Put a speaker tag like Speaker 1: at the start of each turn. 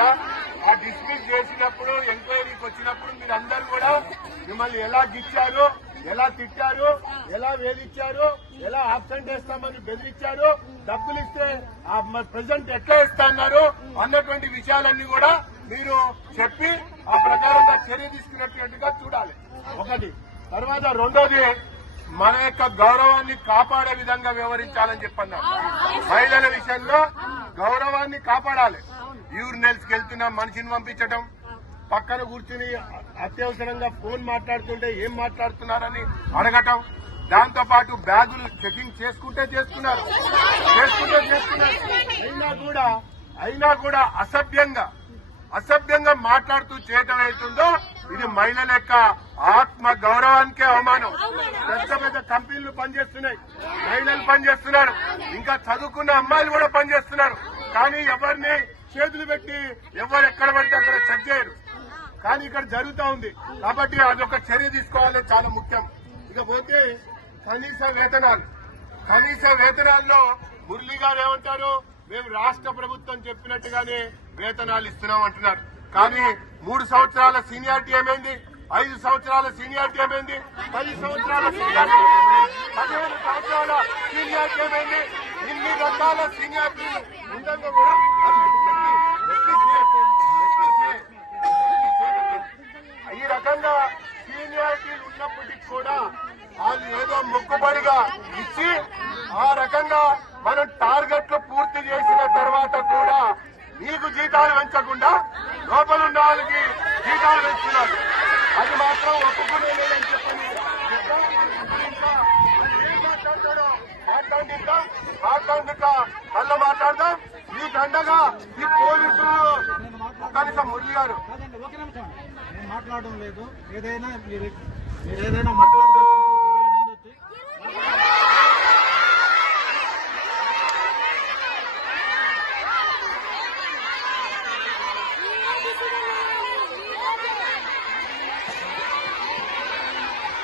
Speaker 1: వల్ల ఆ డిస్మిస్ చేసినప్పుడు ఎంక్వైరీకి వచ్చినప్పుడు మీరు అందరు కూడా మిమ్మల్ని ఎలా గిచ్చారు ఎలా తిట్టారు ఎలా వేధించారు ఎలా ఆబ్సెంట్ వేస్తామని బెదిరించారు డబ్బులు ఇస్తే ప్రజెంట్ ఎట్లా ఇస్తా అన్నారు అన్నటువంటి విషయాలన్నీ కూడా మీరు చెప్పి ఆ ప్రకారంగా చర్య తీసుకున్నట్టుగా చూడాలి. ఒకటి. తర్వాత రెండోది మన యొక్క గౌరవాన్ని కాపాడే విధంగా వ్యవహరించాలని చెప్పన్నారు. మహిళల విషయంలో గౌరవాన్ని కాపాడాలి. యూరినల్స్కి వెళ్తున్న మనిషిని పంపించడం పక్కన కూర్చుని అత్యవసరంగా ఫోన్ మాట్లాడుతుంటే ఏం మాట్లాడుతున్నారని అడగటం. దాంతో పాటు బ్యాగులు చెకింగ్ చేసుకుంటే చేస్తున్నారు చేసుకుంటే చేస్తున్నారు అయినా కూడా అయినా కూడా అసభ్యంగా అసభ్యంగా మాట్లాడుతూ చేయటం అవుతుందో ఇది మహిళల యొక్క ఆత్మ గౌరవానికే అవమానం. పెద్ద పెద్ద కంపెనీలు పనిచేస్తున్నాయి. మహిళలు పనిచేస్తున్నారు. ఇంకా చదువుకున్న అమ్మాయిలు కూడా పనిచేస్తున్నారు. కానీ ఎవరిని చేతులు పెట్టి ఎవరు ఎక్కడ పడితే అక్కడ చెక్ చేయరు. కానీ ఇక్కడ జరుగుతా ఉంది. కాబట్టి అదొక చర్య తీసుకోవాలి చాలా ముఖ్యం. ఇకపోతే కనీస వేతనాలు. కనీస వేతనాల్లో మురళి గారు ఏమంటారు? మేము రాష్ట్ర ప్రభుత్వం చెప్పినట్టుగానే వేతనాలు ఇస్తున్నాం అంటున్నారు. కానీ మూడు సంవత్సరాల సీనియారిటీ ఏమైంది? ఐదు సంవత్సరాల సీనియారిటీ ఏమైంది? పది సంవత్సరాల సీనియారిటీ పదిహేను సంవత్సరాల సీనియారిటీ ఏమైంది? ఇన్ని రకాల సీనియారిటీ మొక్కుబడిగా ఇచ్చి ఆ రకంగా మనం టార్గెట్లు పూర్తి చేసిన తర్వాత కూడా మీకు జీతాలు పెంచకుండా లోపల ఉన్న వాళ్ళకి జీతాలు పెంచుతున్నారు. అది మాత్రం ఒప్పుకునేలేదని చెప్పని ఇంకా ఏం మాట్లాడతాడో మళ్ళీ మాట్లాడదాం. మీకు అండగా ఈ పోలీసులు కనీసం మురళి గారు.
Speaker 2: మాట్లాడడం లేదు. ఏదైనా మీరు ఏదైనా మాట్లాడదు